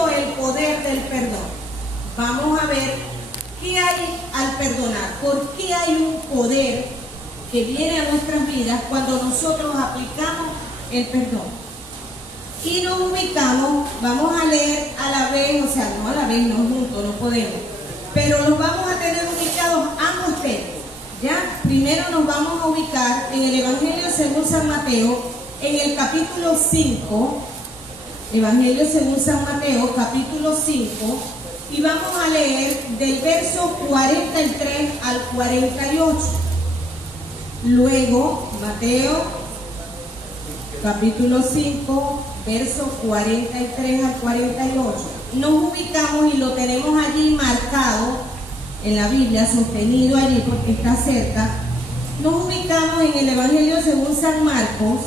viendo el poder del perdón. Vamos a ver qué hay al perdonar, por qué hay un poder que viene a nuestras vidas cuando nosotros aplicamos el perdón. Y nos ubicamos, vamos a leer a la vez, o sea, no a la vez, no juntos, no podemos, pero los vamos a tener ubicados ambos textos, ¿ya? Primero nos vamos a ubicar en el Evangelio según San Mateo, en el capítulo 5, Evangelio según San Mateo, capítulo 5, y vamos a leer del verso 43 al 48. Luego, Mateo, capítulo 5, versos 43 al 48. Nos ubicamos y lo tenemos allí marcado en la Biblia, sostenido allí porque está cerca. Nos ubicamos en el Evangelio según San Marcos,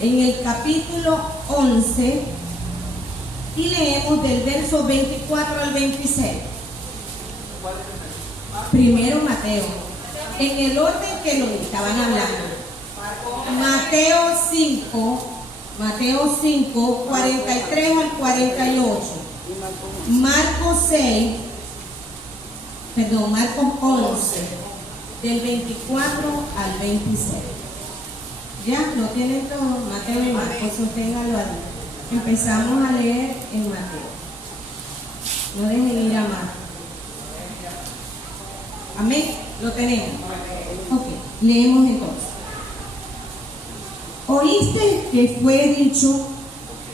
en el capítulo 11, y leemos del verso 24 al 26. Primero Mateo, en el orden que lo estaban hablando. Mateo 5, 43 al 48. Marcos 11, del 24 al 26. Ya, lo tienen todo, Mateo y Marcos, sosténgalo ahí. Empezamos a leer en Mateo. No dejen ir a Marcos. Amén, lo tenemos. Ok, leemos entonces. Oíste que fue dicho,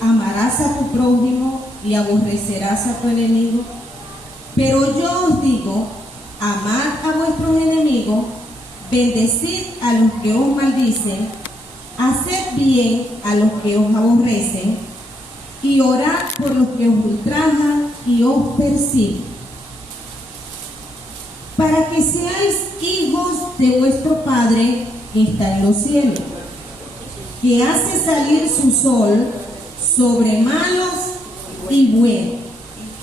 amarás a tu prójimo y aborrecerás a tu enemigo. Pero yo os digo, amad a vuestros enemigos, bendecid a los que os maldicen, haced bien a los que os aborrecen, y orad por los que os ultrajan y os persiguen, para que seáis hijos de vuestro Padre que está en los cielos, que hace salir su sol sobre malos y buenos,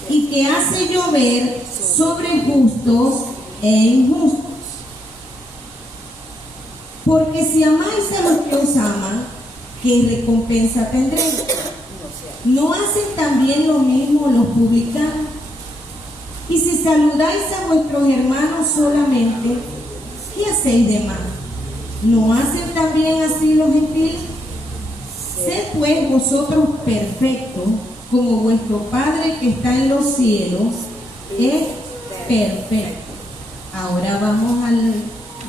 y que hace llover sobre justos e injustos. Porque si amáis a los que os aman, ¿qué recompensa tendréis? ¿No hacen también lo mismo los publicanos? Y si saludáis a vuestros hermanos solamente, ¿qué hacéis de mal? ¿No hacen también así los gentiles? Sed pues vosotros perfectos, como vuestro Padre que está en los cielos es perfecto. Ahora vamos al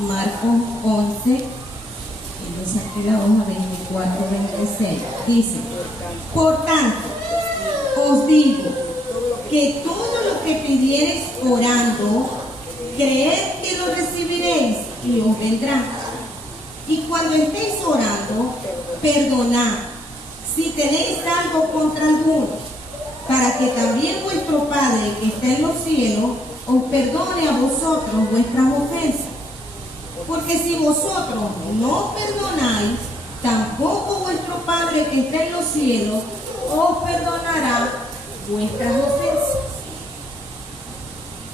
Marcos 11, y yo saqué la hoja 24-26. Dice, por tanto, os digo que todo lo que pidiereis orando, creed que lo recibiréis y os vendrá. Y cuando estéis orando, perdonad si tenéis algo contra alguno, para que también vuestro Padre que está en los cielos os perdone a vosotros vuestras ofensas. Porque si vosotros no perdonáis, tampoco vuestro Padre que está en los cielos os perdonará vuestras ofensas.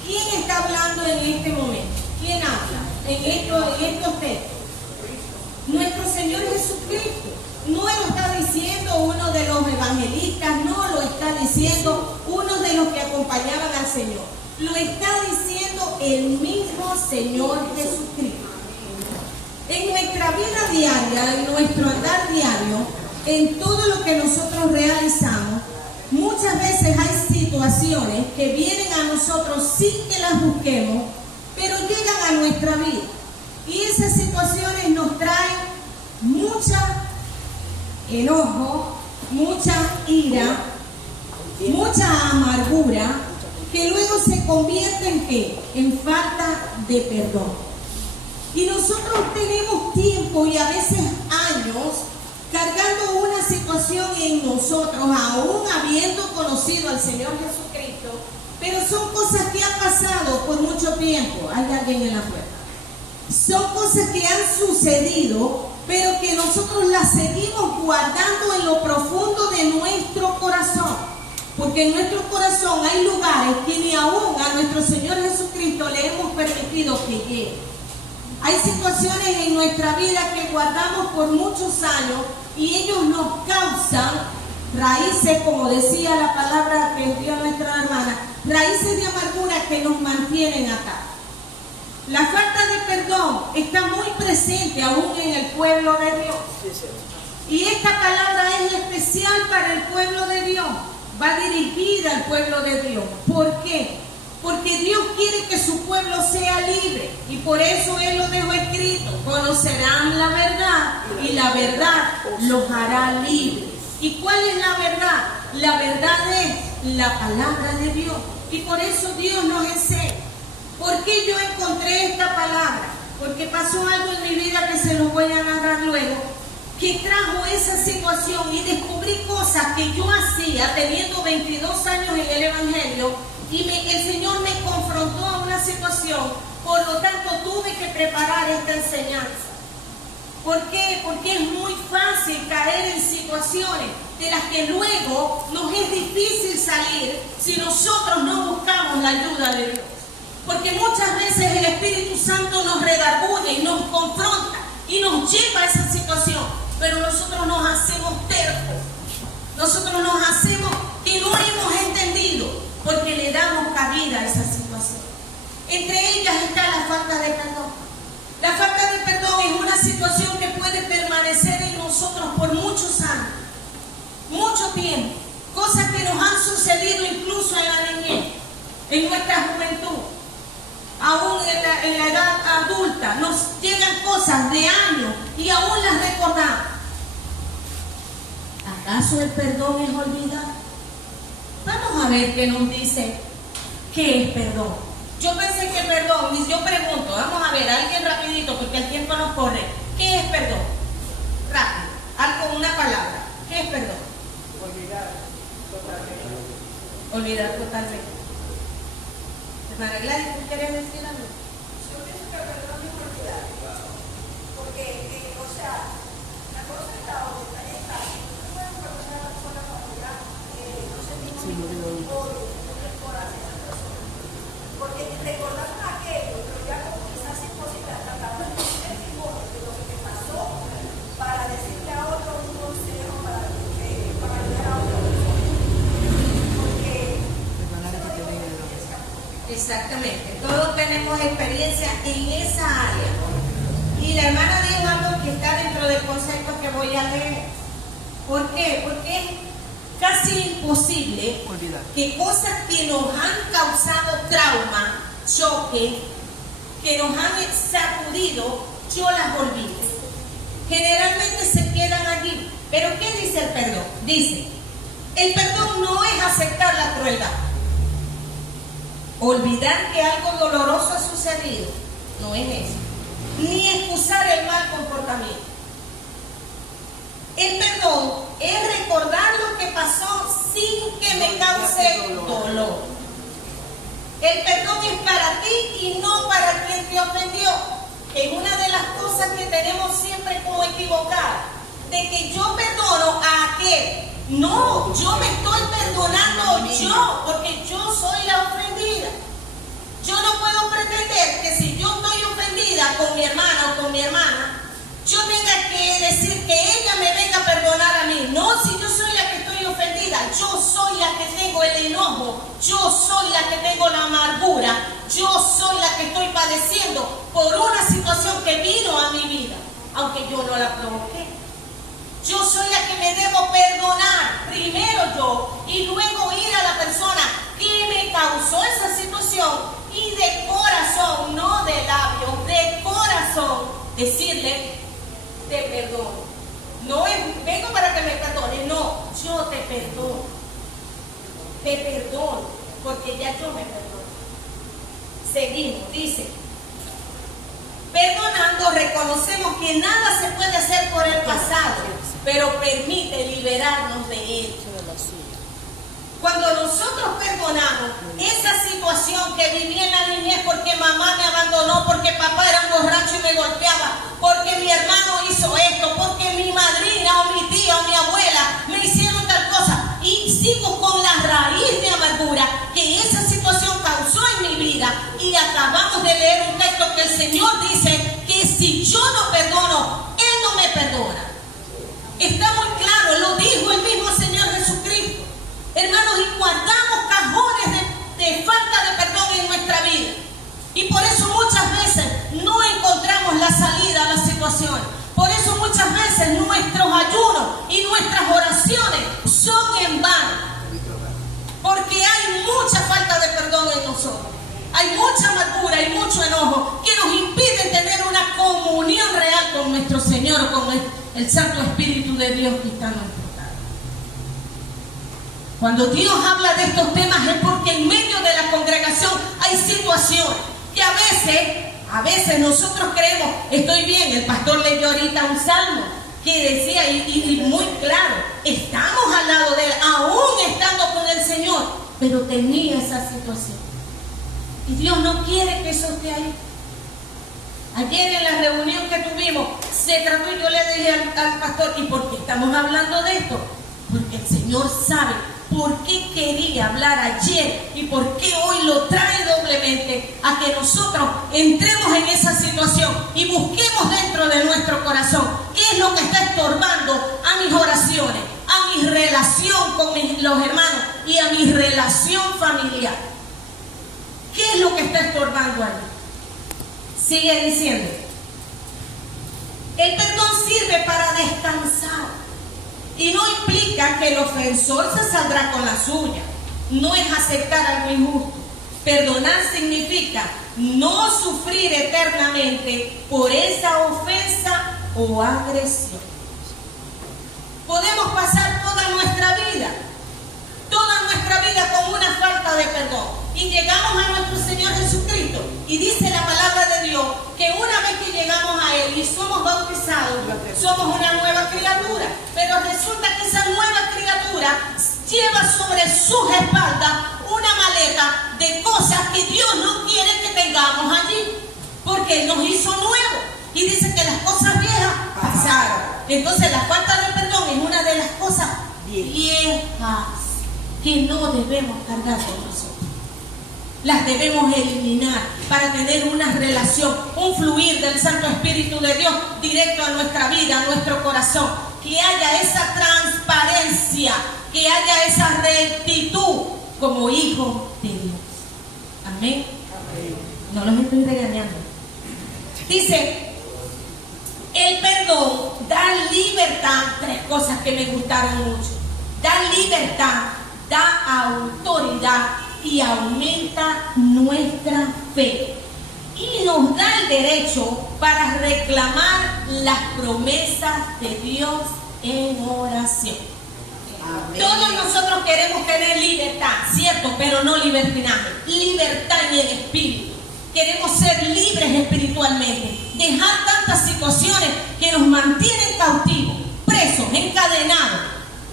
¿Quién está hablando en este momento? ¿Quién habla en estos textos? Nuestro Señor Jesucristo. No lo está diciendo uno de los evangelistas, no lo está diciendo uno de los que acompañaban al Señor. Lo está diciendo el mismo Señor Jesucristo. En nuestra vida diaria, en nuestro andar diario, en todo lo que nosotros realizamos, muchas veces hay situaciones que vienen a nosotros sin que las busquemos, pero llegan a nuestra vida. Y esas situaciones nos traen mucha enojo, mucha ira, mucha amargura, que luego se convierte en ¿qué? En falta de perdón. Y nosotros tenemos tiempo y a veces años cargando una situación en nosotros, aún habiendo conocido al Señor Jesucristo, pero son cosas que han pasado por mucho tiempo. Hay alguien en la puerta. Son cosas que han sucedido, pero que nosotros las seguimos guardando en lo profundo de nuestro corazón. Porque en nuestro corazón hay lugares que ni aún a nuestro Señor Jesucristo le hemos permitido que llegue. Hay situaciones en nuestra vida que guardamos por muchos años y ellos nos causan raíces, como decía la palabra que dio nuestra hermana, raíces de amargura que nos mantienen acá. La falta de perdón está muy presente aún en el pueblo de Dios. Y esta palabra es especial para el pueblo de Dios. Va dirigida al pueblo de Dios. ¿Por qué? Porque Dios quiere que su pueblo sea libre. Y por eso Él lo dejó escrito. Conocerán la verdad y la verdad los hará libres. ¿Y cuál es la verdad? La verdad es la palabra de Dios. Y por eso Dios nos enseña. ¿Por qué yo encontré esta palabra? Porque pasó algo en mi vida que se lo voy a narrar luego, que trajo esa situación y descubrí cosas que yo hacía teniendo 22 años en el Evangelio y el Señor me confrontó a una situación, por lo tanto tuve que preparar esta enseñanza. ¿Por qué? Porque es muy fácil caer en situaciones de las que luego nos es difícil salir si nosotros no buscamos la ayuda de Dios. Porque muchas veces el Espíritu Santo nos redarguye y nos confronta y nos lleva a esa situación, pero nosotros nos hacemos tercos, nosotros nos hacemos que no hemos entendido, porque le damos cabida a esa situación. Entre ellas está la falta de perdón. La falta de perdón es una situación que puede permanecer en nosotros por muchos años, mucho tiempo, cosas que nos han sucedido incluso en la niñez, en nuestra juventud. Aún en la edad adulta nos llegan cosas de años y aún las recordamos. ¿Acaso el perdón es olvidar? Vamos a ver qué nos dice qué es perdón. Yo pensé que perdón, y yo pregunto, vamos a ver, alguien rapidito porque el tiempo nos corre. ¿Qué es perdón? Rápido, algo, una palabra. ¿Qué es perdón? Olvidar totalmente. Olvidar totalmente. Hermana Gladys, ¿tú quieres decir algo? Yo pienso que el perdón es olvidar, porque, o sea, la cosa está ahorita, está, no pueden perdonar a la persona cuando ya no sentimos ningún odio, ningún coraje a esa persona, porque recordamos aquello, pero ya como quizás sin posibilidad, tratamos de tener testimonio de lo que te pasó para decirle a otro un consejo, para ayudar a otra persona, porque exactamente, todos tenemos experiencia en esa área. Y la hermana dijo algo que está dentro del concepto que voy a leer. ¿Por qué? Porque es casi imposible que cosas que nos han causado trauma, choque, que nos han sacudido, yo las olvide. Generalmente se quedan allí. ¿Pero qué dice el perdón? Dice, el perdón no es aceptar la crueldad. Olvidar que algo doloroso ha sucedido, no es eso, ni excusar el mal comportamiento. El perdón es recordar lo que pasó sin que me cause dolor. El perdón es para ti y no para quien te ofendió. Es una de las cosas que tenemos siempre como equivocadas, de que yo perdono a aquel. No, yo me estoy perdonando yo, porque yo soy la ofendida. Yo no puedo pretender que si yo estoy ofendida con mi hermana o con mi hermana, yo tenga que decir que ella me venga a perdonar a mí. No, si yo soy la que estoy ofendida, yo soy la que tengo el enojo, yo soy la que tengo la amargura, yo soy la que estoy padeciendo por una situación que vino a mi vida, aunque yo no la provoqué. Yo soy la que me debo perdonar, primero yo, y luego ir a la persona que me causó esa situación y de corazón, no de labios, de corazón, decirle, te perdono. No es, vengo para que me perdone, no, yo te perdono, porque ya yo me perdono. Seguimos, dice, perdonando reconocemos que nada se puede hacer por el pasado, pero permite liberarnos de él. Cuando nosotros perdonamos esa situación que viví en la niñez porque mamá me abandonó, porque papá era un borracho y me golpeaba, porque mi hermano hizo esto, porque mi madrina o mi tía o mi abuela me hicieron tal cosa, y sigo con la raíz de amargura que esa situación causó en mi vida, y acabamos de leer un texto que el Señor dice que si yo no perdono, Él no me perdona. Está muy claro, lo dijo el mismo Señor Jesús. mucha amargura y mucho enojo que nos impiden tener una comunión real con nuestro Señor, con el Santo Espíritu de Dios que está en nuestro hogar. Cuando Dios habla de estos temas es porque en medio de la congregación hay situaciones que a veces nosotros creemos, estoy bien, el pastor leyó ahorita un salmo que decía, y muy claro, estamos al lado de él, aún estando con el Señor, pero tenía esa situación. Y Dios no quiere que eso esté ahí. Ayer en la reunión que tuvimos, se trató y yo le dije al pastor, ¿y por qué estamos hablando de esto? Porque el Señor sabe por qué quería hablar ayer y por qué hoy lo trae doblemente a que nosotros entremos en esa situación y busquemos dentro de nuestro corazón qué es lo que está estorbando a mis oraciones, a mi relación con los hermanos y a mi relación familiar. ¿Qué es lo que está estorbando ahí? Sigue diciendo, el perdón sirve para descansar. Y no implica que el ofensor se saldrá con la suya. No es aceptar algo injusto. Perdonar significa no sufrir eternamente por esa ofensa o agresión. Podemos pasar toda nuestra vida con una falta de perdón. Y llegamos a nuestro Señor Jesucristo. Y dice la palabra de Dios que una vez que llegamos a Él y somos bautizados, somos una nueva criatura. Pero resulta que esa nueva criatura lleva sobre sus espaldas una maleta de cosas que Dios no quiere que tengamos allí. Porque Él nos hizo nuevos. Y dice que las cosas viejas pasaron. Entonces la falta de perdón es una de las cosas viejas que no debemos cargar con nosotros. Las debemos eliminar para tener una relación, un fluir del Santo Espíritu de Dios directo a nuestra vida, a nuestro corazón. Que haya esa transparencia, que haya esa rectitud como hijos de Dios. Amén. No los estoy regañando. Dice, el perdón da libertad. Tres cosas que me gustaron mucho. Da libertad, da autoridad y aumenta nuestra fe. Y nos da el derecho para reclamar las promesas de Dios en oración. Amén. Todos nosotros queremos tener libertad, cierto, pero no libertinaje. Libertad en el espíritu. Queremos ser libres espiritualmente. Dejar tantas situaciones que nos mantienen cautivos, presos, encadenados.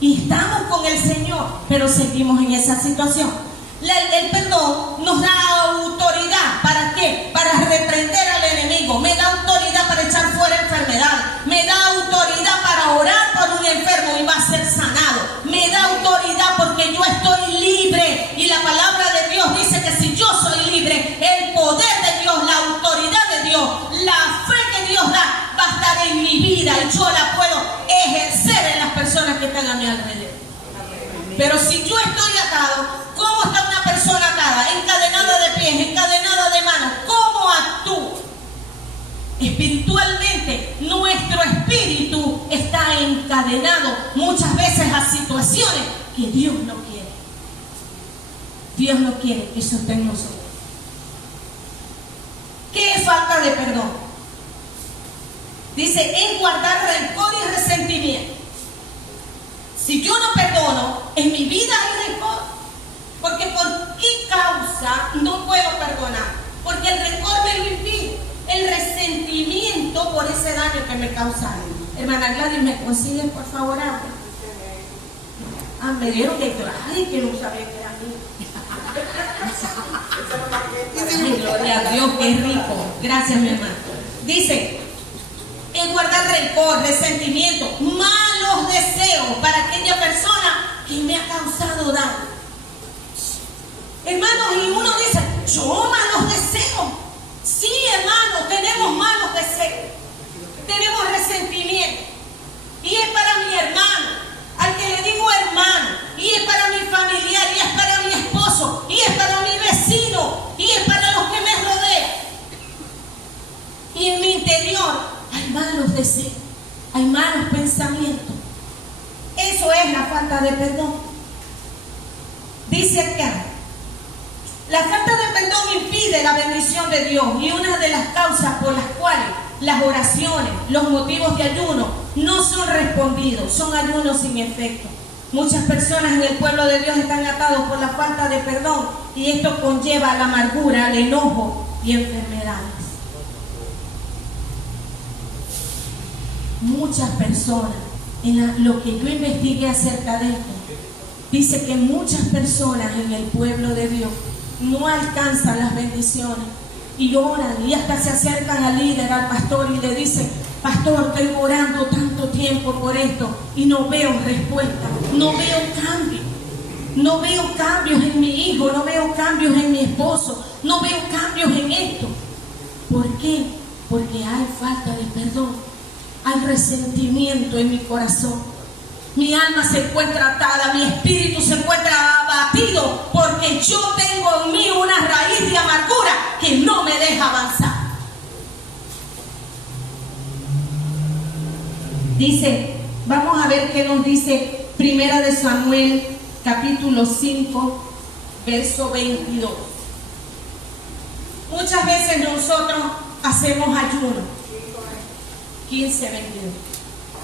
Y estamos con el Señor, pero seguimos en esa situación. El perdón nos da autoridad. ¿Para qué? Para reprender al enemigo. Me da autoridad para echar fuera enfermedad. Me da autoridad para orar por un enfermo y va a ser sanado. Me da autoridad porque yo estoy libre. Y la palabra de Dios dice que si yo soy libre, el poder de Dios, la autoridad de Dios, la fe que Dios da, va a estar en mi vida y yo la puedo ejercer en las personas que están a mi alrededor. Pero si yo estoy atado, ¿cómo está una persona atada? Encadenada de pies, encadenada de manos. ¿Cómo actúa? Espiritualmente, nuestro espíritu está encadenado muchas veces a situaciones que Dios no quiere. Dios no quiere que eso esté en nosotros. ¿Qué es falta de perdón? Dice, es guardar rencor y resentimiento. Si yo no perdono, en mi vida hay rencor. Porque ¿por qué causa no puedo perdonar? Porque el rencor me lo impide. El resentimiento por ese daño que me causaron. Hermana Gladys, ¿me consigues por favor algo? Me dieron que ay, que no sabía que era mí. Ay, gloria a Dios, qué rico. Gracias, mi hermano. Dice, es guardar rencor, resentimiento, malos deseos para aquella persona que me ha causado daño. Hermanos, y uno dice, yo malos deseos. Sí, hermano, tenemos malos deseos. Tenemos resentimiento. Y es para mi hermano, al que le digo hermano. Y es para mi familiar, y es para mi esposo, y es para mi vecino, y es para los que me rodean. Y en mi interior hay malos deseos, hay malos pensamientos. Eso es la falta de perdón. Dice acá, La falta de perdón impide la bendición de Dios, y una de las causas por las cuales las oraciones, los motivos de ayuno no son respondidos, son ayunos sin efecto. Muchas personas en el pueblo de Dios están atados por la falta de perdón, y esto conlleva la amargura, el enojo y enfermedades. Muchas personas, lo que yo investigué acerca de esto, dice que muchas personas en el pueblo de Dios no alcanzan las bendiciones y oran y hasta se acercan al líder, al pastor, y le dicen: pastor, estoy orando tanto tiempo por esto y no veo respuesta, no veo cambios. No veo cambios en mi hijo, no veo cambios en mi esposo, no veo cambios en esto. ¿Por qué? Porque hay falta de perdón, hay resentimiento en mi corazón. Mi alma se encuentra atada, mi espíritu se encuentra abatido, porque yo tengo en mí una raíz de amargura que no me deja avanzar. Dice, vamos a ver qué nos dice Primera de Samuel, capítulo 5, verso 22. Muchas veces nosotros hacemos ayuno. 15, 22.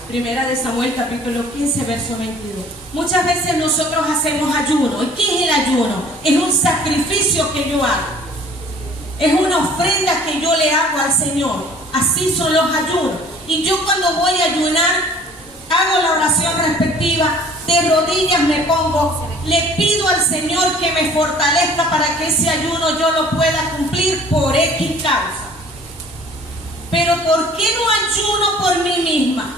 Primera de Samuel, capítulo 15, verso 22. Muchas veces nosotros hacemos ayuno. ¿Y qué es el ayuno? Es un sacrificio que yo hago. Es una ofrenda que yo le hago al Señor. Así son los ayunos. Y yo cuando voy a ayunar, hago la oración respectiva, de rodillas me pongo, le pido al Señor que me fortalezca para que ese ayuno yo lo pueda cumplir por X causa. Pero ¿por qué no ayuno por mí misma?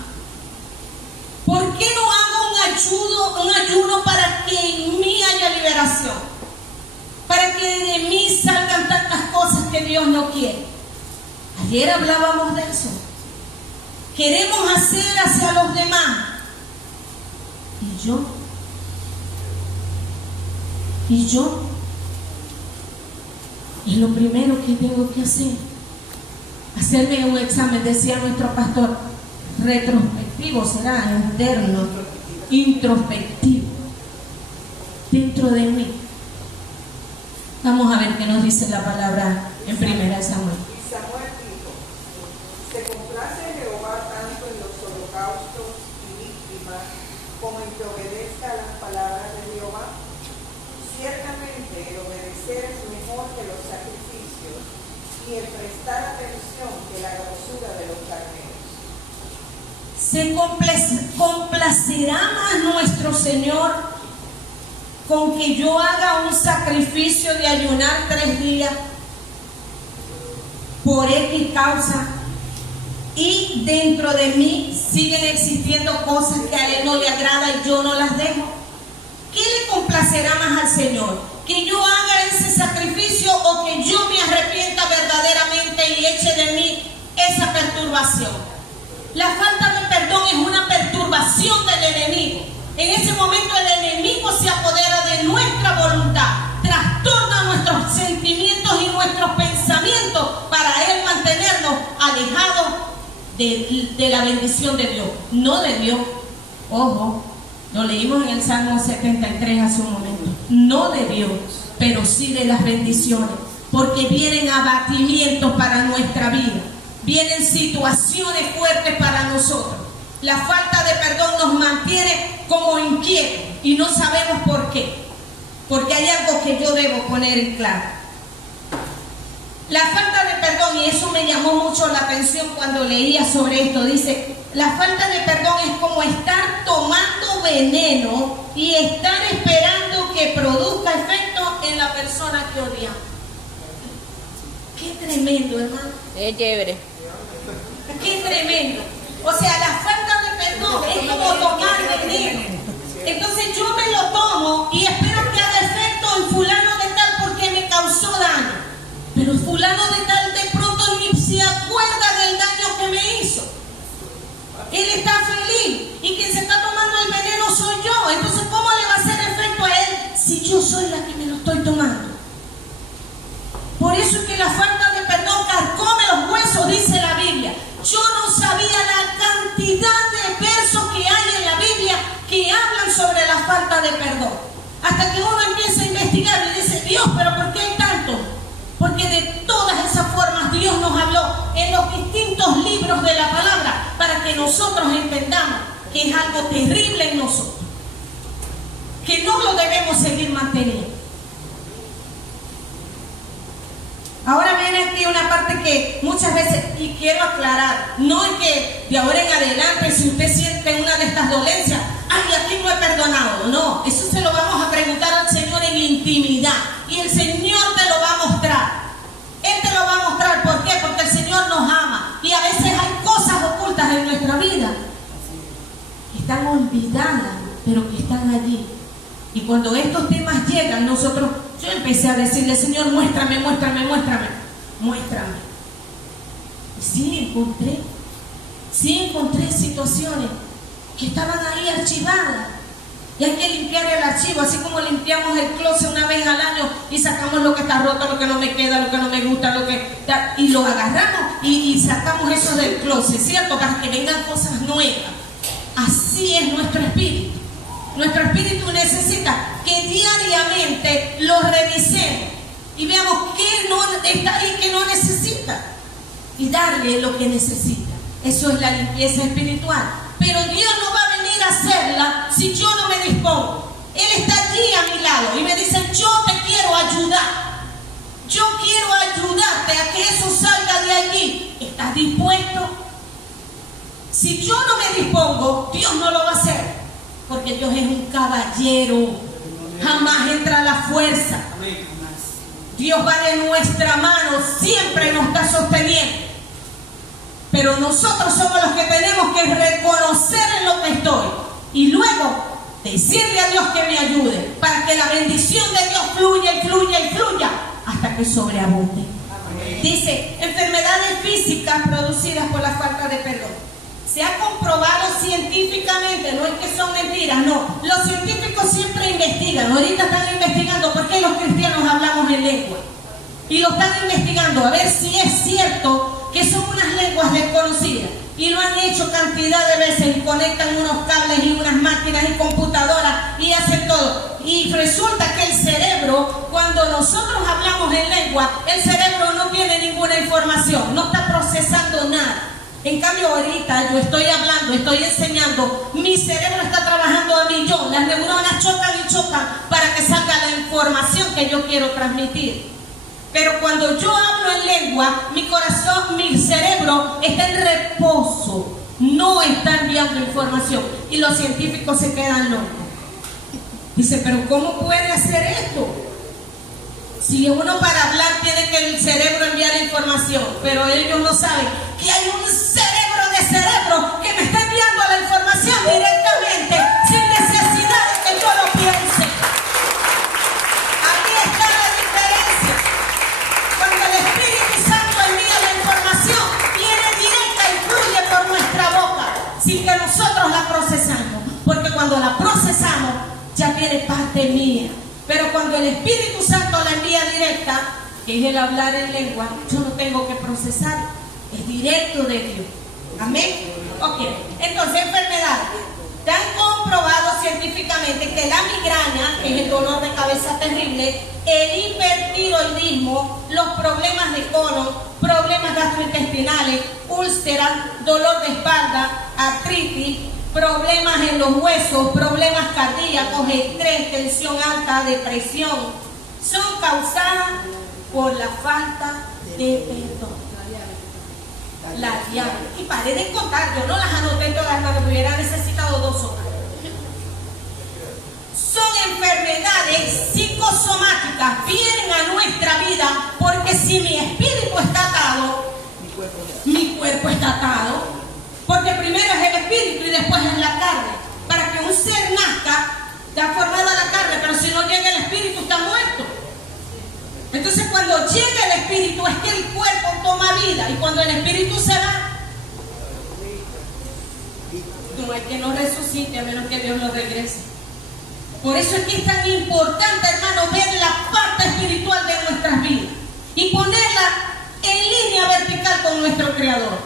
¿Por qué no hago un ayuno para que en mí haya liberación? Para que de mí salgan tantas cosas que Dios no quiere. Ayer hablábamos de eso. Queremos hacer hacia los demás. ¿Y yo? Es lo primero que tengo que hacer. Hacerme un examen, decía nuestro pastor, retrospectivo, será interno, introspectivo, dentro de mí. Vamos a ver qué nos dice la palabra en Primera de Samuel. Y Samuel dijo: ¿se complace Jehová tanto en los holocaustos y víctimas como en que obedezca a las palabras de Jehová? Ciertamente el obedecer es mejor que los sacrificios, y el prestar atención que la grosura de los carneros. ¿Se complacerá más nuestro Señor con que yo haga un sacrificio de ayunar 3 días por X causa, y dentro de mí siguen existiendo cosas que a Él no le agrada y yo no las dejo? ¿Qué le complacerá más al Señor? ¿Que yo haga ese sacrificio o que yo me arrepienta verdaderamente y eche de mí esa perturbación? La falta de perdón es una perturbación del enemigo. En ese momento el enemigo se apodera de nuestra voluntad, trastorna nuestros sentimientos y nuestros pensamientos para él mantenernos alejados de la bendición de Dios. No de Dios, ojo, lo leímos en el Salmo 73 hace un momento. No de Dios, pero sí de las bendiciones, porque vienen abatimientos para nuestra vida. Vienen situaciones fuertes para nosotros. La falta de perdón nos mantiene como inquietos y no sabemos por qué. Porque hay algo que yo debo poner en claro. La falta de perdón, y eso me llamó mucho la atención cuando leía sobre esto, dice: la falta de perdón es como estar tomando veneno y estar esperando que produzca efecto en la persona que odiamos. Qué tremendo, hermano. Es chévere. Qué tremendo. O sea, la falta de perdón es como tomar veneno. Entonces yo me lo tomo y espero que haga efecto en fulano de tal porque me causó daño. Pero fulano de tal de pronto ni se acuerda del daño que me hizo. Él está feliz y quien se está tomando el veneno soy yo. Entonces, ¿cómo le va a hacer efecto a él si yo soy la que me lo estoy tomando? Por eso es que la falta de perdón carcome los huesos, dice la Biblia. Yo no sabía la cantidad de versos que hay en la Biblia que hablan sobre la falta de perdón. Hasta que uno empieza a investigar y dice: Dios, pero ¿por qué hay nosotros entendamos que es algo terrible en nosotros, que no lo debemos seguir manteniendo. Ahora viene aquí una parte que muchas veces, y quiero aclarar, no es que de ahora en adelante, si usted siente una de estas dolencias, ay, aquí no he perdonado. No, eso se lo vamos a preguntar al Señor en intimidad, y el Señor te lo va a mostrar. Él te lo va a mostrar. ¿Por qué? Porque el Señor nos ama, y a veces hay cosas ocultas en nuestra vida que están olvidadas, pero que están allí. Y cuando estos temas llegan, yo empecé a decirle, Señor, muéstrame. Y sí encontré situaciones que estaban ahí archivadas. Y hay que limpiar el archivo, así como limpiamos el closet una vez al año y sacamos lo que está roto, lo que no me queda, lo que no me gusta, y lo agarramos y sacamos eso del closet, ¿cierto? Para que vengan cosas nuevas. Así es nuestro espíritu. Nuestro espíritu necesita que diariamente lo revisemos y veamos qué no está ahí, qué no necesita, y darle lo que necesita. Eso es la limpieza espiritual. Pero Dios no va a venir a hacerla si yo no me dispongo. Él está allí a mi lado y me dice, yo te quiero ayudar. Yo quiero ayudarte a que eso salga de allí. ¿Estás dispuesto? Si yo no me dispongo, Dios no lo va a hacer. Porque Dios es un caballero. Jamás entra la fuerza. Dios va de nuestra mano. Siempre nos está sosteniendo. Pero nosotros somos los que tenemos que reconocer en lo que estoy. Y luego decirle a Dios que me ayude. Para que la bendición de Dios fluya hasta que sobreabunde. Dice, enfermedades físicas producidas por la falta de perdón. Se ha comprobado científicamente, no es que son mentiras, no. Los científicos siempre investigan. Ahorita están investigando por qué los cristianos hablamos en lengua. Y lo están investigando a ver si es cierto que son unas lenguas desconocidas. Y lo han hecho cantidad de veces y conectan unos cables y unas máquinas y computadoras y hacen todo. Y resulta que el cerebro, cuando nosotros hablamos en lengua, el cerebro no tiene ninguna información, no está procesando nada. En cambio ahorita yo estoy hablando, estoy enseñando, mi cerebro está trabajando a millón, las neuronas chocan para que salga la información que yo quiero transmitir. Pero cuando yo hablo en lengua, mi corazón, mi cerebro está en reposo, no está enviando información. Y los científicos se quedan locos. Dice, pero ¿cómo puede hacer esto? Si uno para hablar tiene que el cerebro enviar información, pero ellos no saben que hay un cerebro que me está enviando la información directamente, sin necesidad de que yo lo piense. Aquí está la diferencia. Cuando el Espíritu Santo envía la información, viene directa y fluye por nuestra boca, sin que nosotros la procesamos. Porque cuando la procesamos, ya tiene parte mía. Pero cuando el Espíritu Santo la envía directa, que es el hablar en lengua, yo no tengo que procesar, es directo de Dios. Amén. Ok, entonces enfermedades. Te han comprobado científicamente que la migraña, que es el dolor de cabeza terrible, el hipertiroidismo, los problemas de colon, problemas gastrointestinales, úlceras, dolor de espalda, artritis, problemas en los huesos, problemas cardíacos, estrés, tensión alta, depresión, son causadas por la falta de perdón. La diabetes. Y paré de contar, yo no las anoté todas, porque me hubiera necesitado 2 horas. Son enfermedades psicosomáticas, vienen a nuestra vida porque si mi espíritu está atado, mi cuerpo está atado. Porque primero es el espíritu y después es la carne. Para que un ser nazca, está formada la carne, pero si no llega el espíritu está muerto. Entonces cuando llega el espíritu es que el cuerpo toma vida, y cuando el espíritu se va, no hay que no resucite a menos que Dios lo regrese. Por eso es que es tan importante, hermano, ver la parte espiritual de nuestras vidas y ponerla en línea vertical con nuestro Creador.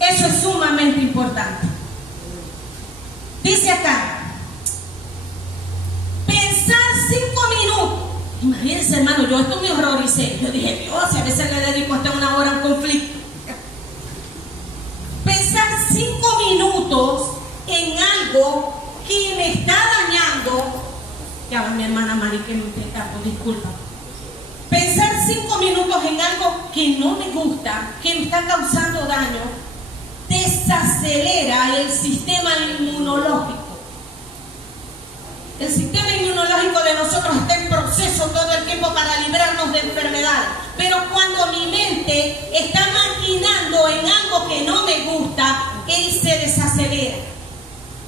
Eso es sumamente importante. Dice acá, pensar 5 minutos. Imagínense, hermano, yo esto me horroricé. Yo dije, Dios, a veces le dedico hasta 1 hora a un conflicto. Pensar 5 pensando, ya va mi hermana Mari que me interrumpo, disculpa. Pensar 5 minutos en algo que no me gusta, que me está causando daño, desacelera el sistema inmunológico. El sistema inmunológico de nosotros está en proceso todo el tiempo para librarnos de enfermedades. Pero cuando mi mente está maquinando en algo que no me gusta, él se desacelera.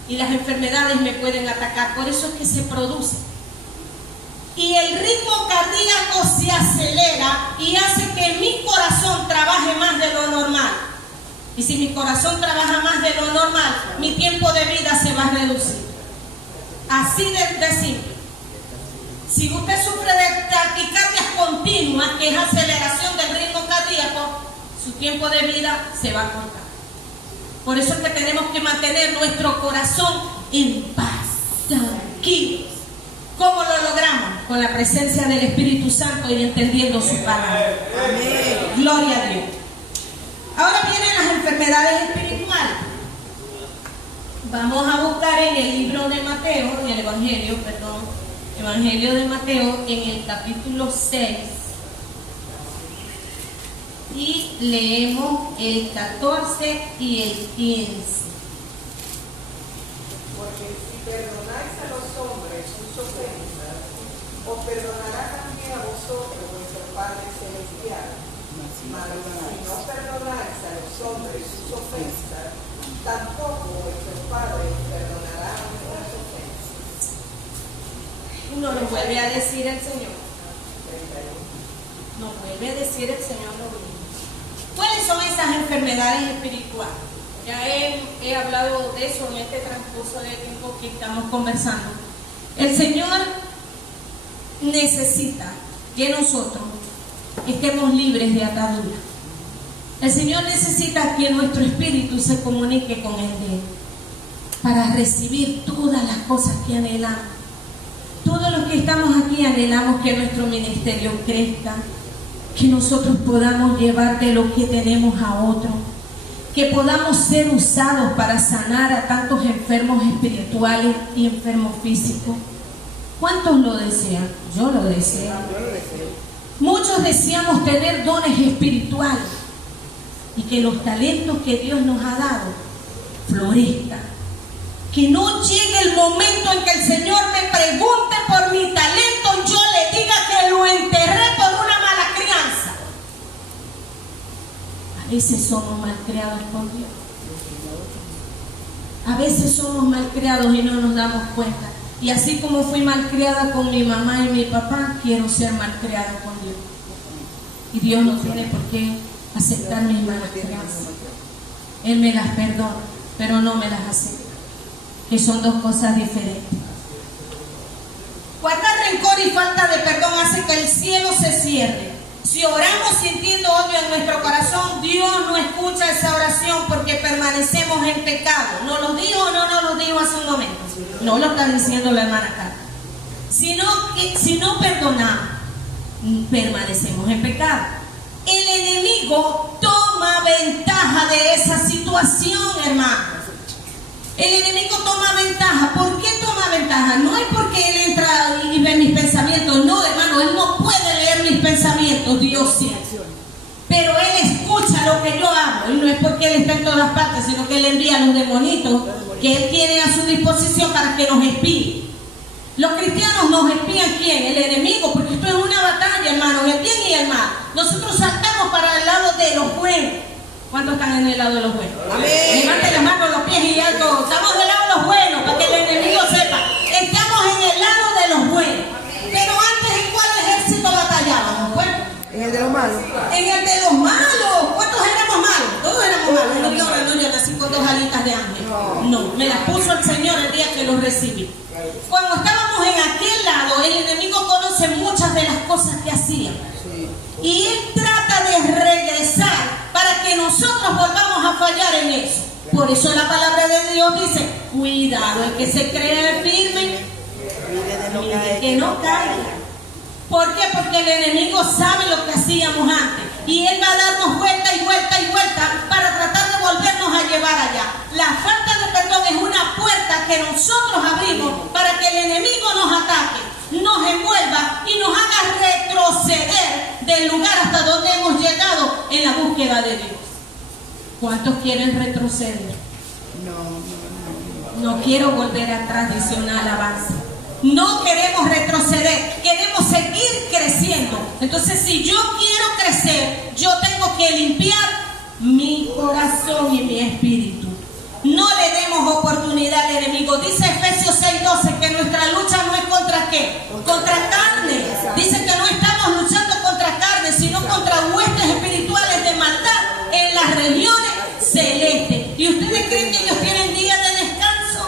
Y las enfermedades me pueden atacar. Por eso es que se produce. Y el ritmo cardíaco se acelera y hace que mi corazón trabaje más de lo normal. Y si mi corazón trabaja más de lo normal, mi tiempo de vida se va a reducir. Así de simple. Si usted sufre de taquicardias continuas, que es aceleración del ritmo cardíaco, su tiempo de vida se va a cortar. Por eso es que tenemos que mantener nuestro corazón en paz, tranquilos. ¿Cómo lo logramos? Con la presencia del Espíritu Santo y entendiendo su palabra. Amén. Gloria a Dios. Ahora vienen las enfermedades espirituales. Vamos a buscar en el libro de Mateo, en el Evangelio de Mateo, en el capítulo 6. Y leemos el 14 y el 15. Porque si perdonáis a los hombres sus ofensas, os perdonará también a vosotros vuestro Padre Celestial. Mas si no perdonáis a los hombres sus ofensas, tampoco vuestro Padre perdonará vuestras ofensas. No lo vuelve a decir el Señor. No vuelve a decir el Señor lo mismo. ¿Cuáles son esas enfermedades espirituales? Ya he hablado de eso en este transcurso de tiempo que estamos conversando. El Señor necesita que nosotros estemos libres de atadura. El Señor necesita que nuestro espíritu se comunique con el de Él para recibir todas las cosas que anhelamos. Todos los que estamos aquí anhelamos que nuestro ministerio crezca, que nosotros podamos llevar de lo que tenemos a otro, que podamos ser usados para sanar a tantos enfermos espirituales y enfermos físicos. ¿Cuántos lo desean? Yo lo deseo. Muchos deseamos tener dones espirituales y que los talentos que Dios nos ha dado florezcan. Que no llegue el momento en que el Señor me pregunte por mi talento y yo le diga que lo enterré por una mala crianza. A veces somos malcriados por Dios. A veces somos malcriados y no nos damos cuenta. Y así como fui malcriada con mi mamá y mi papá, quiero ser malcriada con Dios. Y Dios no tiene por qué aceptar mis malas crianzas. Él me las perdona, pero no me las acepta. Que son dos cosas diferentes. Guardar rencor y falta de perdón hace que el cielo se cierre. Si oramos sintiendo odio en nuestro corazón, Dios no escucha esa oración porque permanecemos en pecado. ¿No lo dijo o no nos lo dijo hace un momento? No lo está diciendo la hermana Carla. Si no perdonamos, permanecemos en pecado. El enemigo toma ventaja de esa situación, hermano. El enemigo toma ventaja. ¿Por qué toma ventaja? No es porque él entra y ve mis pensamientos. No, hermano, él no puede leer mis pensamientos. Dios sí. Pero él escucha lo que yo hago. Y no es porque él está en todas partes, sino que él envía a los demonitos que él tiene a su disposición para que nos espíe. Los cristianos nos espían ¿quién? El enemigo, porque esto es una batalla, hermano, el bien y el mal. Nosotros saltamos para el lado de los buenos. ¿Cuántos están en el lado de los buenos? Amén. Levanten las manos, los pies y alto. Estamos del lado de los buenos, para que el enemigo sepa. Estamos en el lado de los buenos. Pero antes, ¿en cuál ejército batallábamos? Bueno, En el de los malos. en el de los malos. ¿Cuántos éramos malos? Todos éramos malos. No, yo nací con 2 alitas de ángel. No, me las puso el Señor el día que los recibí. Cuando estábamos en aquel lado, el enemigo conoce muchas de las cosas que hacíamos. Y él trata de regresar para que nosotros volvamos a fallar en eso. Por eso la palabra de Dios dice, cuidado, el que se crea firme, que no caiga. ¿Por qué? Porque el enemigo sabe lo que hacíamos antes. Y él va a darnos vuelta y vuelta y vuelta para tratar de volvernos a llevar allá. La falta de perdón es una puerta que nosotros abrimos para que el enemigo nos ataque, nos envuelva y nos haga retroceder del lugar hasta donde hemos llegado en la búsqueda de Dios. ¿Cuántos quieren retroceder? No quiero volver atrás, dice una alabanza. No queremos retroceder, queremos seguir creciendo. Entonces, si yo quiero crecer, yo tengo que limpiar mi corazón y mi espíritu. No le demos oportunidad al enemigo. Dice Efesios 6:12 que nuestra lucha no es contra ¿qué? Contra carne. Dice que no estamos luchando contra carne, sino contra huestes espirituales de maldad en las regiones celestes. ¿Y ustedes creen que ellos tienen día de descanso?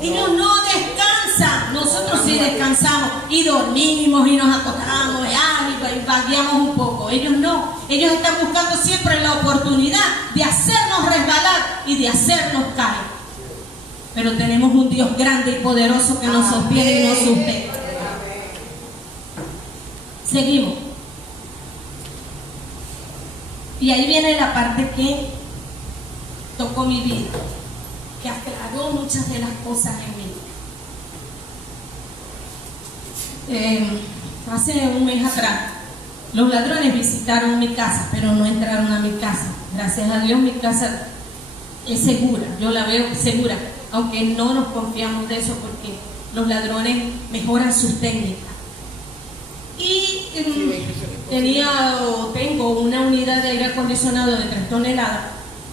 Ellos no descansan. Nosotros sí descansamos y dormimos y nos acostamos y vagueamos un poco. Ellos no. Ellos están buscando siempre la oportunidad de hacernos resbalar y de hacernos caer. Pero tenemos un Dios grande y poderoso que nos sostiene y nos sustenta. Seguimos. Y ahí viene la parte que tocó mi vida, que aclaró muchas de las cosas en mí. Hace un mes atrás, los ladrones visitaron mi casa, pero no entraron a mi casa. Gracias a Dios mi casa es segura, yo la veo segura, aunque no nos confiamos de eso porque los ladrones mejoran sus técnicas. Y tengo una unidad de aire acondicionado de 3 toneladas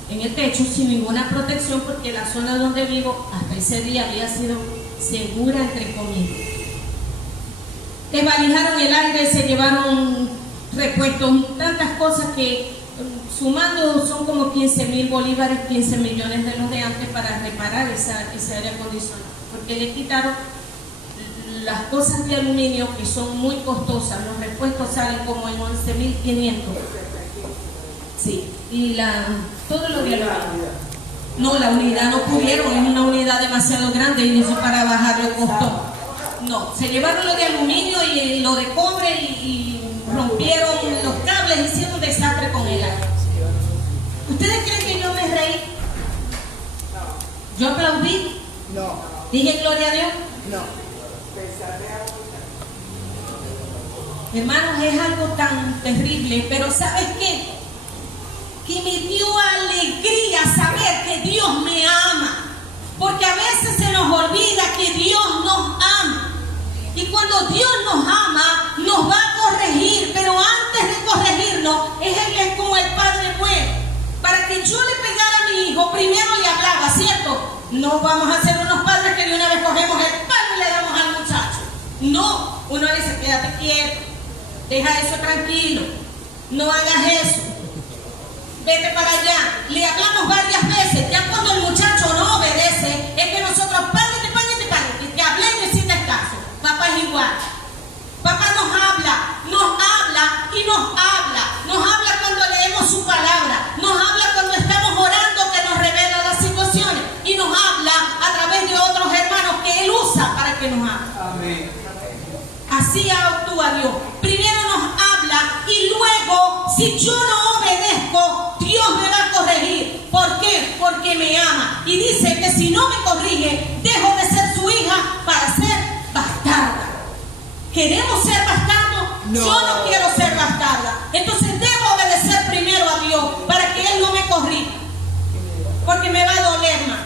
en el techo sin ninguna protección porque la zona donde vivo hasta ese día había sido segura, entre comillas. Desvalijaron el aire, se llevaron repuestos, tantas cosas que sumando son como 15.000 bolívares, 15 millones de los de antes para reparar ese aire acondicionado, porque le quitaron las cosas de aluminio que son muy costosas. Los repuestos salen como en 11.500. Sí, y todo lo de aluminio. No, la unidad no pudieron, es una unidad demasiado grande y eso para bajarle costó. No, se llevaron lo de aluminio y lo de cobre y rompieron los cables, hicieron un desastre con el aire. ¿Ustedes creen que yo me reí? ¿Yo aplaudí? No. ¿Dije gloria a Dios? No. Hermanos, es algo tan terrible, pero ¿sabes qué? Que me dio alegría saber que Dios me ama. Porque a veces se nos olvida que Dios nos ama. Y cuando Dios nos ama, nos va a corregir. Pero antes de corregirnos, Él es como el Padre bueno. Para que yo le pegara a mi hijo, primero le hablaba, ¿cierto? No vamos a ser unos padres que de una vez cogemos el palo y le damos al muchacho. No, uno le dice, quédate quieto, deja eso tranquilo, no hagas eso, vete para allá. Le hablamos varias veces. Ya cuando el muchacho no obedece, es que nosotros, págate, te hablé y me hiciste caso. Papá es igual. Papá nos habla y nos habla cuando leemos su palabra, nos habla cuando estamos orando, que nos revela las situaciones, y nos habla a través de otros hermanos que Él usa para que nos hable. Amén. Así actúa Dios. Primero nos habla y luego, si yo no obedezco, Dios me va a corregir. ¿Por qué? Porque me ama. Y dice que si no me corrige, dejo de ser su hija para ser bastarda. ¿Queremos ser bastardos? No. Yo no quiero ser bastarda. Entonces debo obedecer primero a Dios para que Él no me corrija. Porque me va a doler más.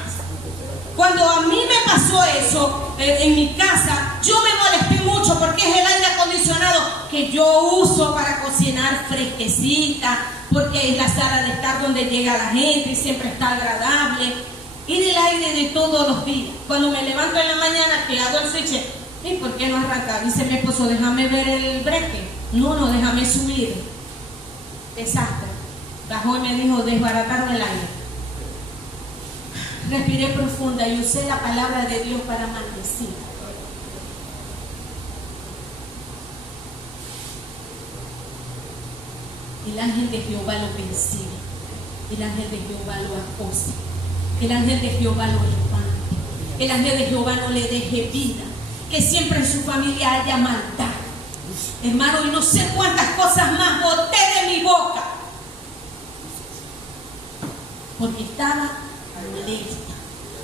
Cuando a mí me pasó eso en mi casa, yo me molesté mucho porque es el aire acondicionado que yo uso para cocinar fresquecita, porque es la sala de estar donde llega la gente y siempre está agradable. Y del aire de todos los días. Cuando me levanto en la mañana, que hago el switch, ¿y por qué no arranca? Dice mi esposo, déjame ver el breque. No, déjame subir. Desastre. Bajó y me dijo, desbarataron el aire. Respiré profunda y usé la palabra de Dios para maldecir. El ángel de Jehová lo persigue. El ángel de Jehová lo acosa. El ángel de Jehová lo levanta. El ángel de Jehová no le deje vida. Que siempre en su familia haya maldad. Hermano, y no sé cuántas cosas más boté de mi boca. porque estaba molesta,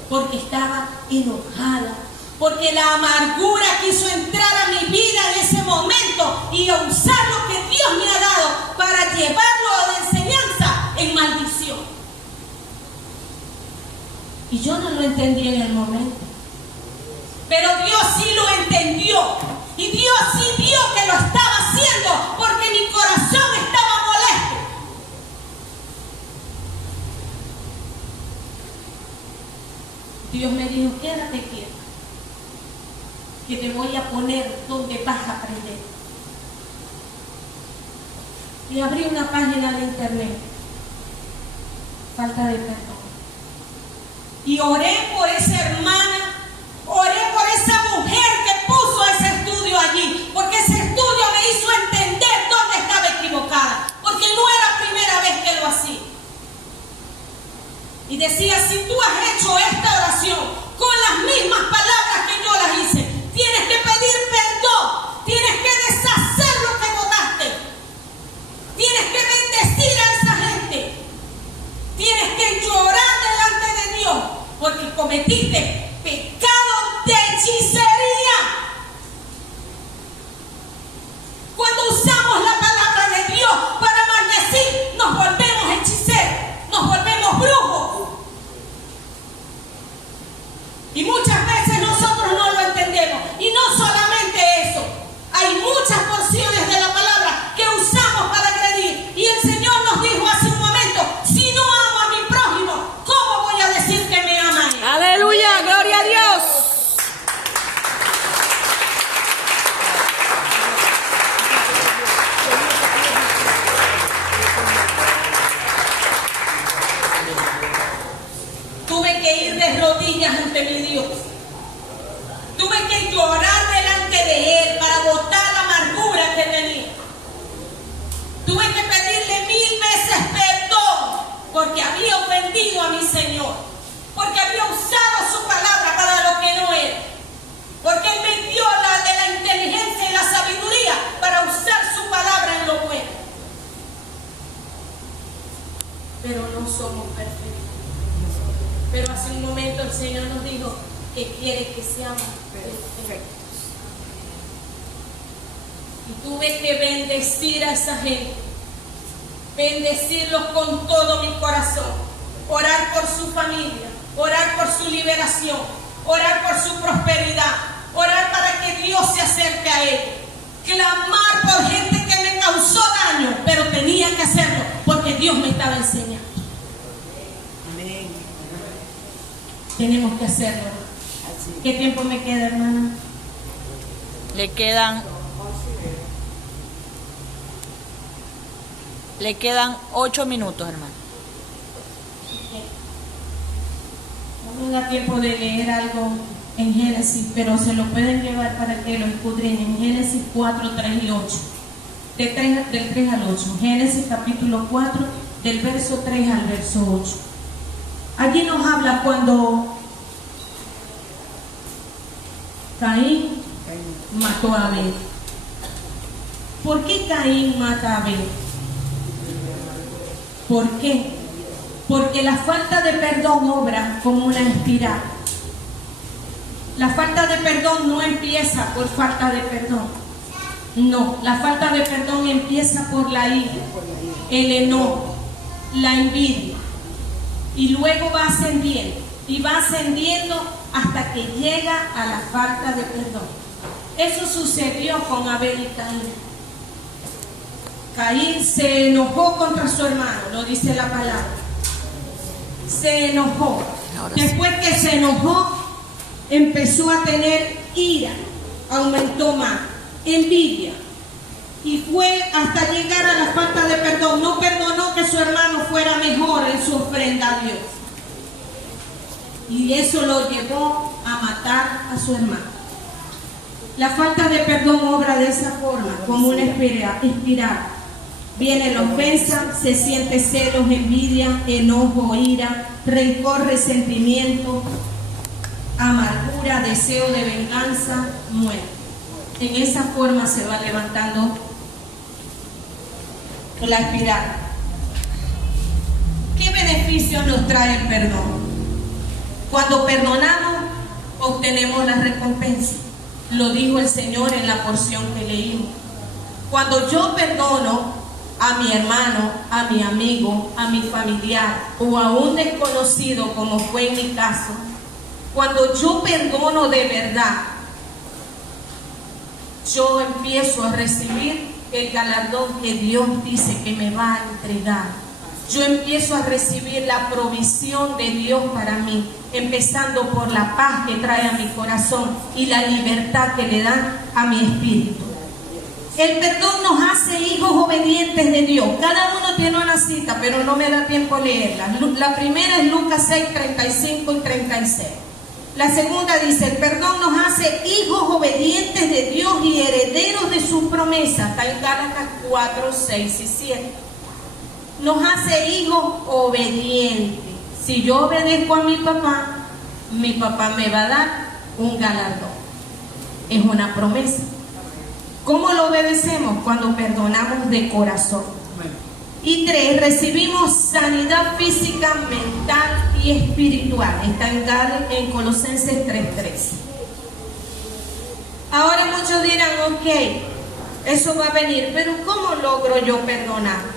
porque estaba enojada, porque la amargura quiso entrar a mi vida en ese momento y usar lo que Dios me ha dado para llevarlo a la enseñanza en maldición. Y yo no lo entendí en el momento, pero Dios sí lo entendió, y Dios sí vio que lo estaba haciendo porque mi corazón estaba molesto. Dios me dijo: quédate quieta, que te voy a poner donde vas a aprender. Y abrí una página de internet, falta de perdón, y oré por esa hermana, oré por esa mujer que puso ese estudio allí, porque ese estudio me hizo entender dónde estaba equivocada, porque no era primera vez que lo hacía. Y decía: si tú has hecho esta oración con las mismas palabras que yo las hice, tienes que pedir perdón, tienes que deshacer lo que votaste, tienes que bendecir a esa gente, tienes que llorar delante de Dios, porque cometiste pecado de hechicería. Cuando usamos la palabra de Dios para maldecir, nos volvemos hechiceros, nos volvemos brujos. Y muchas veces nosotros no lo entendemos. Y no solamente eso, hay muchas porciones de la palabra que usamos para agredir. Y el Señor nos dijo hace un momento: si no amo a mi prójimo, ¿cómo voy a decir que me ama a él? Aleluya, gloria a Dios. Tuve que ir de rodillas ante mi Dios. Tuve que llorar delante de Él para botar la amargura que tenía. Tuve que pedirle 1000 veces perdón porque había ofendido a mi Señor, porque había usado su palabra para lo que no era, porque Él me dio de la inteligencia y la sabiduría para usar su palabra en lo bueno. Pero no somos perfectos. Pero hace un momento el Señor nos dijo que quiere que seamos perfectos. Y tuve que bendecir a esa gente, bendecirlos con todo mi corazón, orar por su familia, orar por su liberación, orar por su prosperidad, orar para que Dios se acerque a ellos, clamar por gente que me causó daño, pero tenía que hacerlo porque Dios me estaba enseñando. Amén. Tenemos que hacerlo. ¿Qué tiempo me queda, hermana? Le quedan 8 minutos, hermano. No me da tiempo de leer algo en Génesis, pero se lo pueden llevar para que lo escudriñen. Génesis 4, 3 y 8. Del 3 al 8. Génesis capítulo 4, del verso 3 al verso 8. Allí nos habla cuando Caín mató a Abel. ¿Por qué Caín mata a Abel? ¿Por qué? Porque la falta de perdón obra como una espiral. La falta de perdón no empieza por falta de perdón. No, la falta de perdón empieza por la ira, el enojo, la envidia. Y luego va ascendiendo. Y va ascendiendo hasta que llega a la falta de perdón. Eso sucedió con Abel y Caín. Caín se enojó contra su hermano, lo dice la palabra. Se enojó. Después que se enojó, empezó a tener ira, aumentó más, envidia. Y fue hasta llegar a la falta de perdón. No perdonó que su hermano fuera mejor en su ofrenda a Dios. Y eso lo llevó a matar a su hermano. La falta de perdón obra de esa forma, como una espiral. Viene la ofensa, se siente celos, envidia, enojo, ira, rencor, resentimiento, amargura, deseo de venganza, muerte. En esa forma se va levantando la espiral. ¿Qué beneficios nos trae el perdón? Cuando perdonamos, obtenemos la recompensa. Lo dijo el Señor en la porción que leímos. Cuando yo perdono a mi hermano, a mi amigo, a mi familiar o a un desconocido, como fue en mi caso, cuando yo perdono de verdad, yo empiezo a recibir el galardón que Dios dice que me va a entregar. Yo empiezo a recibir la provisión de Dios para mí, empezando por la paz que trae a mi corazón y la libertad que le da a mi espíritu. El perdón nos hace hijos obedientes de Dios. Cada uno tiene una cita, pero no me da tiempo leerla. La primera es Lucas 6, 35 y 36. La segunda dice, el perdón nos hace hijos obedientes de Dios y herederos de sus promesas. Está en Gálatas 4, 6 y 7. Nos hace hijos obedientes. Si yo obedezco a mi papá me va a dar un galardón. Es una promesa. ¿Cómo lo obedecemos? Cuando perdonamos de corazón. Y 3, recibimos sanidad física, mental y espiritual. Está en Colosenses 3:13. Ahora muchos dirán, ok, eso va a venir, pero ¿cómo logro yo perdonar?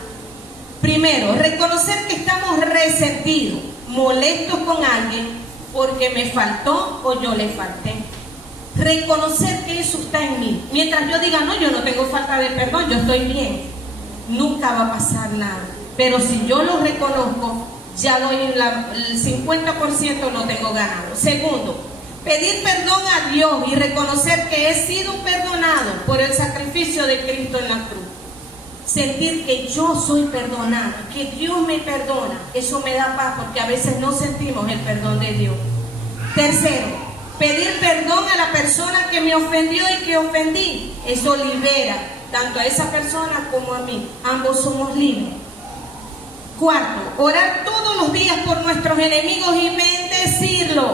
Primero, reconocer que estamos resentidos, molestos con alguien porque me faltó o yo le falté. Reconocer que eso está en mí. Mientras yo diga, no, yo no tengo falta de perdón, yo estoy bien, nunca va a pasar nada. Pero si yo lo reconozco, ya doy el 50% lo tengo ganado. Segundo, pedir perdón a Dios y reconocer que he sido perdonado por el sacrificio de Cristo en la cruz. Sentir que yo soy perdonada, que Dios me perdona, eso me da paz porque a veces no sentimos el perdón de Dios. Tercero, pedir perdón a la persona que me ofendió y que ofendí. Eso libera tanto a esa persona como a mí. Ambos somos libres. Cuarto, orar todos los días por nuestros enemigos y bendecirlos.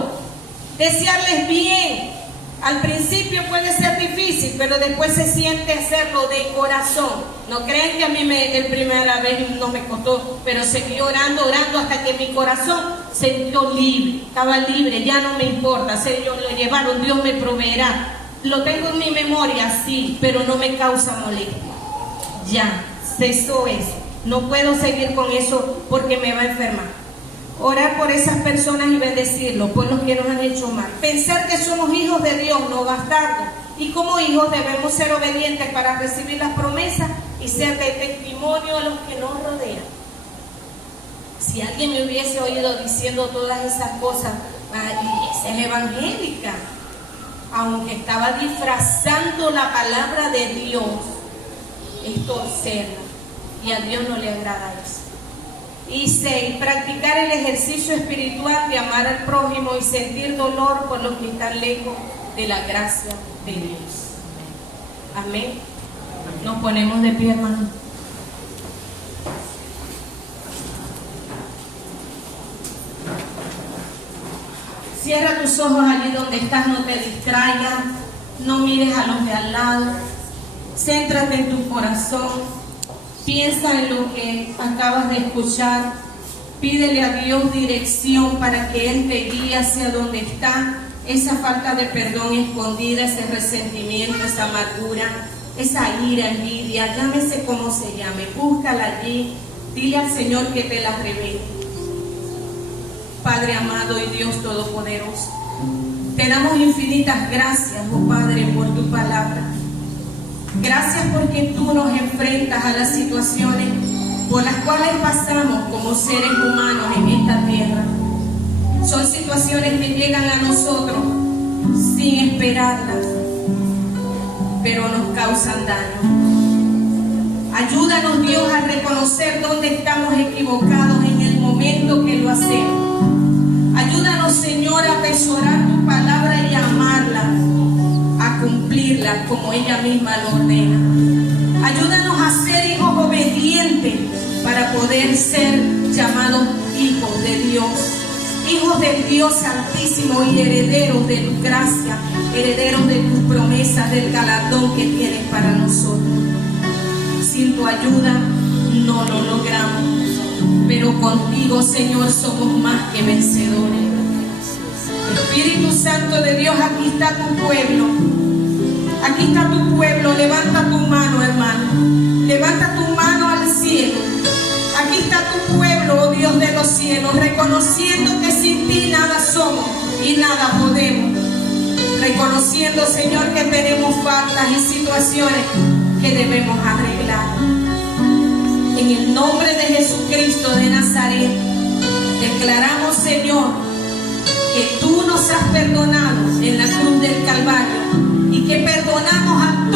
Desearles bien. Al principio puede ser difícil, pero después se siente hacerlo de corazón. No creen que a mí la primera vez no me costó, pero seguí orando hasta que mi corazón se sintió libre, estaba libre, ya no me importa, sé yo lo llevaron, Dios me proveerá. Lo tengo en mi memoria, sí, pero no me causa molestia. Ya, cesó eso. No puedo seguir con eso porque me va a enfermar. Orar por esas personas y bendecirlos, por los que nos han hecho mal. Pensar que somos hijos de Dios, no bastardos. Y como hijos debemos ser obedientes para recibir las promesas y ser de testimonio a los que nos rodean. Si alguien me hubiese oído diciendo todas esas cosas, esa es evangélica, aunque estaba disfrazando la palabra de Dios, es torcerla. Y a Dios no le agrada eso. Y 6, practicar el ejercicio espiritual de amar al prójimo y sentir dolor por los que están lejos de la gracia de Dios. Amén. Nos ponemos de pie, hermano. Cierra tus ojos allí donde estás, no te distraigas, no mires a los de al lado. Céntrate en tu corazón. Piensa en lo que acabas de escuchar. Pídele a Dios dirección para que Él te guíe hacia donde está esa falta de perdón escondida, ese resentimiento, esa amargura, esa ira, envidia, llámese como se llame. Búscala allí. Dile al Señor que te la revele. Padre amado y Dios todopoderoso, te damos infinitas gracias, oh Padre, por tu palabra. Gracias porque tú nos enfrentas a las situaciones por las cuales pasamos como seres humanos en esta tierra. Son situaciones que llegan a nosotros sin esperarlas, pero nos causan daño. Ayúdanos, Dios, a reconocer dónde estamos equivocados en el momento que lo hacemos. Ayúdanos, Señor, a atesorar tu palabra y a amarla, a cumplirla como ella misma lo ordena. Ayúdanos a ser hijos obedientes para poder ser llamados hijos de Dios, hijos del Dios Santísimo y herederos de tu gracia, herederos de tus promesas, del galardón que tienes para nosotros. Sin tu ayuda no lo logramos. pero contigo, Señor, somos más que vencedores. Espíritu Santo de Dios, aquí está tu pueblo. Aquí está tu pueblo. Levanta tu mano, hermano. Levanta tu mano al cielo. Aquí está tu pueblo, oh Dios de los cielos, reconociendo que sin ti nada somos y nada podemos. Reconociendo, Señor, que tenemos faltas y situaciones que debemos arreglar. En el nombre de Jesucristo de Nazaret, declaramos, Señor, que tú nos has perdonado en la cruz del Calvario y que perdonamos a